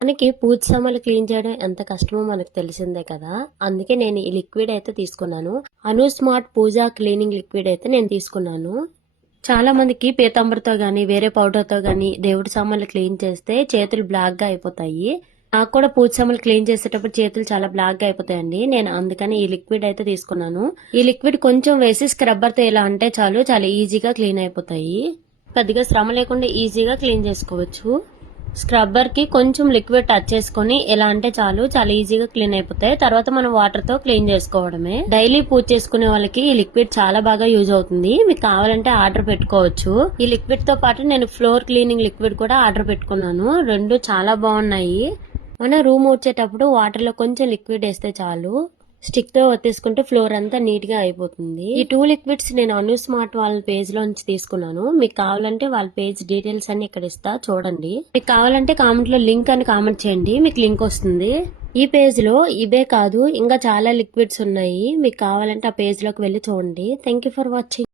మనకి పూజ సామాన్లు క్లీన్ చేయడం ఎంత కష్టమో మనకు తెలిసిందే కదా. అందుకే నేను ఈ లిక్విడ్ అయితే తీసుకున్నాను. అను స్మార్ట్ పూజా క్లీనింగ్ లిక్విడ్ అయితే నేను తీసుకున్నాను. చాలా మందికి పీతాంబరితో గానీ వేరే పౌడర్ తో గానీ దేవుడి సామాన్లు క్లీన్ చేస్తే చేతులు బ్లాక్ గా అయిపోతాయి. నాకు కూడా పూజ సామాన్లు క్లీన్ చేసేటప్పుడు చేతులు చాలా బ్లాక్ గా అయిపోతాయండి. నేను అందుకని ఈ లిక్విడ్ అయితే తీసుకున్నాను. ఈ లిక్విడ్ కొంచెం వేసి స్క్రబ్బర్ తో ఇలా అంటే చాలు, చాలా ఈజీగా క్లీన్ అయిపోతాయి. పెద్దగా శ్రమ లేకుండా ఈజీగా క్లీన్ చేసుకోవచ్చు. స్క్రబ్బర్ కి కొంచెం లిక్విడ్ టచ్ చేసుకుని ఇలా అంటే చాలు, చాలా ఈజీగా క్లీన్ అయిపోతాయి. తర్వాత మనం వాటర్ తో క్లీన్ చేసుకోవడమే. డైలీ పూజ చేసుకునే వాళ్ళకి ఈ లిక్విడ్ చాలా బాగా యూజ్ అవుతుంది. మీకు కావాలంటే ఆర్డర్ పెట్టుకోవచ్చు. ఈ లిక్విడ్ తో పాటు నేను ఫ్లోర్ క్లీనింగ్ లిక్విడ్ కూడా ఆర్డర్ పెట్టుకున్నాను. రెండు చాలా బాగున్నాయి. మనం రూమ్ ఊడ్చేటప్పుడు వాటర్ లో కొంచెం లిక్విడ్ వేస్తే చాలు, స్టిక్ తో ఒత్తేసుకుంటే ఫ్లోర్ అంతా నీట్ గా అయిపోతుంది. ఈ 2 లిక్విడ్స్ నేను అను స్మార్ట్ వాళ్ళ పేజ్ లోంచి తీసుకున్నాను. మీకు కావాలంటే వాళ్ళ పేజ్ డీటెయిల్స్ అన్ని ఇక్కడ ఇస్తా, చూడండి. మీకు కావాలంటే కామెంట్ లో లింక్ అని కామెంట్ చేయండి, మీకు లింక్ వస్తుంది. ఈ పేజ్ లో ఇవే కాదు ఇంకా చాలా లిక్విడ్స్ ఉన్నాయి. మీకు కావాలంటే ఆ పేజ్ లోకి వెళ్ళి చూడండి. Thank you for watching.